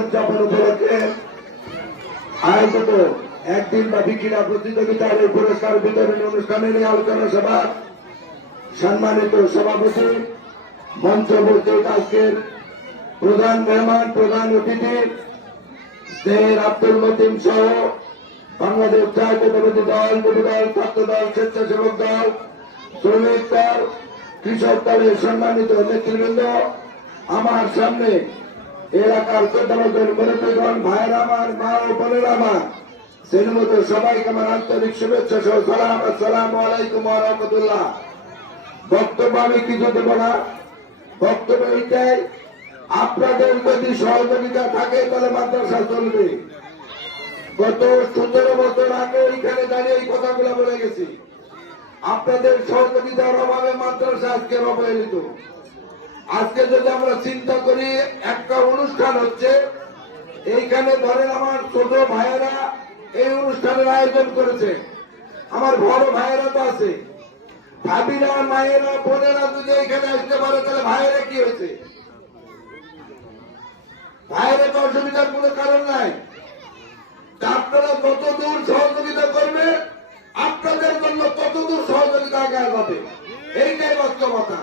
উদযাপন উপলক্ষে আয়োজিত একদিন ব্যাপী ক্রীড়া প্রতিযোগিতার এই পুরস্কার বিতরণী অনুষ্ঠানে আলোচনা সভা সম্মানিত সভাপতি মঞ্চ উপস্থিত আজকের প্রধান মেহমান প্রধান অতিথি স্নেহের আব্দুল মতিন সহ বাংলাদেশ জাতীয়তাবাদী দল যুব দল ছাত্র দল স্বেচ্ছাসেবক দল শ্রমিক দল কৃষক দলের সম্মানিত নেতৃবৃন্দ, আমার সামনে এলাকার শ্রদ্ধাভাজন মুরব্বীগণ, ভাইয়েরা আমার, মা ও বোনেরা আমার, সেই মতো সবাইকে আমার আন্তরিক শুভেচ্ছা সহ সালাম। আসসালামু আলাইকুম ওয়া রাহমাতুল্লাহ। বক্তব্য আমি কিছু দেব না, বক্তব্য এইটাই, আপনাদের যদি সহযোগিতা থাকে তাহলে মাদ্রাসা চলবে। গত 17 বছর আগে এইখানে দাঁড়িয়ে এই কথাগুলো বলে গেছি। আপনাদের সহযোগিতার অভাবে মাদ্রাসা আজকে অবহেলিত। আজকে যদি আমরা চিন্তা করি, একটা অনুষ্ঠান হচ্ছে, এইখানে ধরেন আমার ছোট ভাইয়েরা এই অনুষ্ঠানের আয়োজন করেছে, আমার বড় ভাইয়েরা তো আছে, ভাবিরা মায়েরা বোনেরা যদি এখানে আসতে পারে তাহলে ভাইয়েরা কি হয়েছে? ভাইয়েরা তো অসুবিধার কোনো কারণ নাই। আপনারা যতদূর সহযোগিতা করবে আপনাদের জন্য ততদূর সহযোগিতা আগে যাবে, এইটাই বাস্তবতা।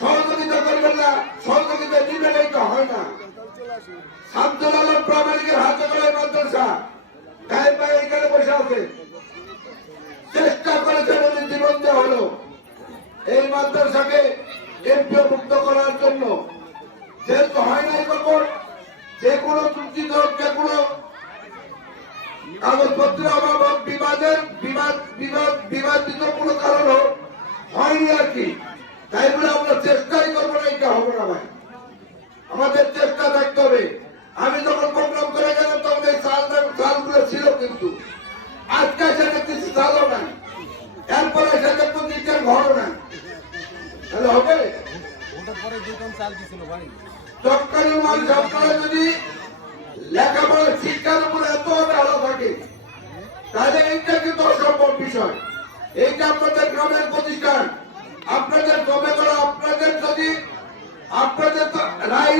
সহযোগিতা করবেন না, সহযোগিতা দিবেন, এইটা হয় না। শামসুল আলম প্রামাণিকের হাতে করে মাদ্রাসা গায়ে পায়ে এখানে বসে আছে, চেষ্টা করেছেন উনি জীবন দেওয়া হলো এই মাদ্রাসাকে এমপিও মুক্ত করার জন্য। যেহেতু হয় নাই কখন, যে কোনো ত্রুটি হোক, যে কোনো কাগজপত্রের অভাব হোক, বিবাদিত কোনো কারণ হোক, হয়নি আর কি। তাই বলে আমরা চেষ্টাই করবো না, এটা হবে না ভাই। আমাদের চেষ্টা থাকতে হবে। আমি যখন প্রোগ্রাম করে গেলাম তখন এই চালগুলো ছিল, কিন্তু আজকে সেটা কিছু চালও নাই, এরপরে সেটা প্রতিষ্ঠার ঘরও নাই, তাহলে হবে? সরকারি মানুষ আপনারা যদি লেখাপড়া শিক্ষার উপরে এত ভালো থাকে তাহলে এইটা কিন্তু অসম্ভব বিষয়। এইটা আপনাদের গ্রামের প্রতিষ্ঠান, আপনাদের জমে করা, আপনাদের যদি আপনাদের রায়